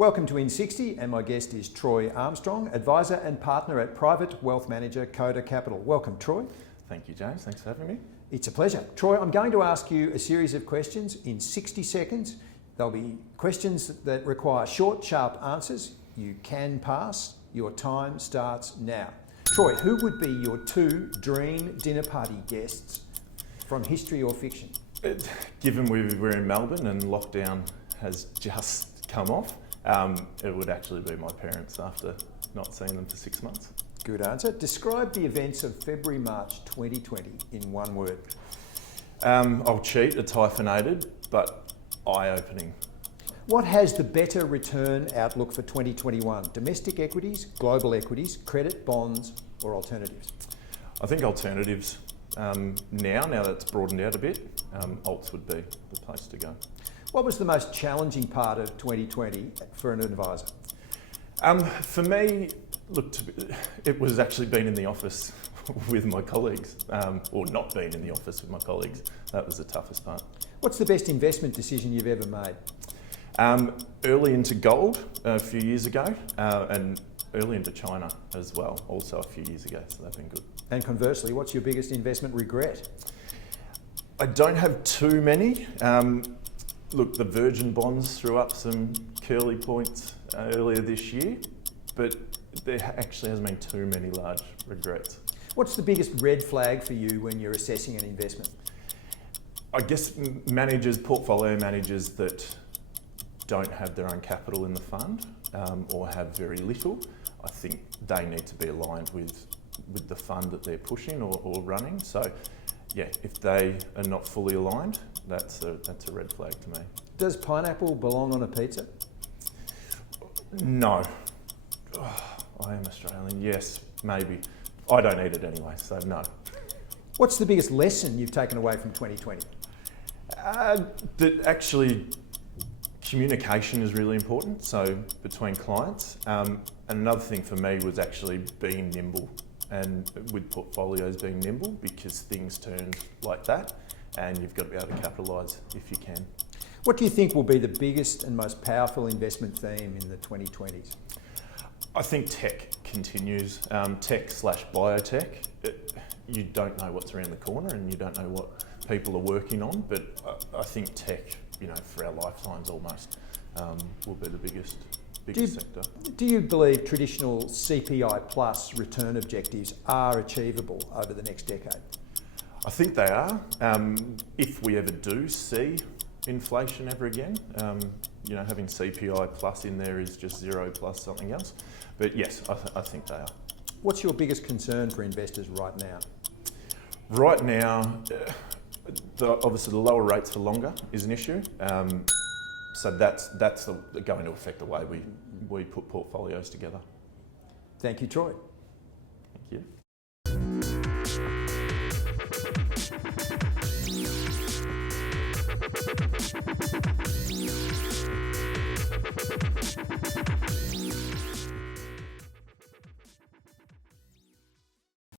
Welcome to IN60, and my guest is Troy Armstrong, advisor and partner at private wealth manager Koda Capital. Welcome, Troy. Thank you, James. Thanks for having me. It's a pleasure. Troy, I'm going to ask you a series of questions in 60 seconds. There'll be questions that require short, sharp answers. You can pass. Your time starts now. Troy, who would be your two dream dinner party guests from history or fiction? Given we're in Melbourne and lockdown has just come off, it would actually be my parents after not seeing them for 6 months. Good answer. Describe the events of February-March 2020 in one word. I'll cheat, it's hyphenated, but eye-opening. What has the better return outlook for 2021? Domestic equities, global equities, credit, bonds, or alternatives? I think alternatives now that it's broadened out a bit, alts would be the place to go. What was the most challenging part of 2020 for an advisor? For me, it was actually being in the office with my colleagues, or not being in the office with my colleagues. That was the toughest part. What's the best investment decision you've ever made? Early into gold a few years ago, and early into China as well, also a few years ago, so they've been good. And conversely, what's your biggest investment regret? I don't have too many. The Virgin bonds threw up some curly points earlier this year, but there actually hasn't been too many large regrets. What's the biggest red flag for you when you're assessing an investment? I guess portfolio managers that don't have their own capital in the fund or have very little, I think they need to be aligned with the fund that they're pushing or running. So yeah, if they are not fully aligned, that's a red flag to me. Does pineapple belong on a pizza? No. I am Australian, yes, maybe. I don't eat it anyway, so no. What's the biggest lesson you've taken away from 2020? That actually communication is really important, so between clients. And another thing for me was actually being nimble, and with portfolios being nimble, because things turn like that and you've got to be able to capitalise if you can. What do you think will be the biggest and most powerful investment theme in the 2020s? I think tech continues, tech/biotech. You don't know what's around the corner and you don't know what people are working on, but I think tech, for our lifetimes almost, will be the biggest sector. Do you believe traditional CPI plus return objectives are achievable over the next decade? I think they are. If we ever do see inflation ever again, having CPI plus in there is just zero plus something else. But yes, I think they are. What's your biggest concern for investors right now? Right now, obviously the lower rates for longer is an issue. So that's going to affect the way we put portfolios together. Thank you, Troy. Thank you.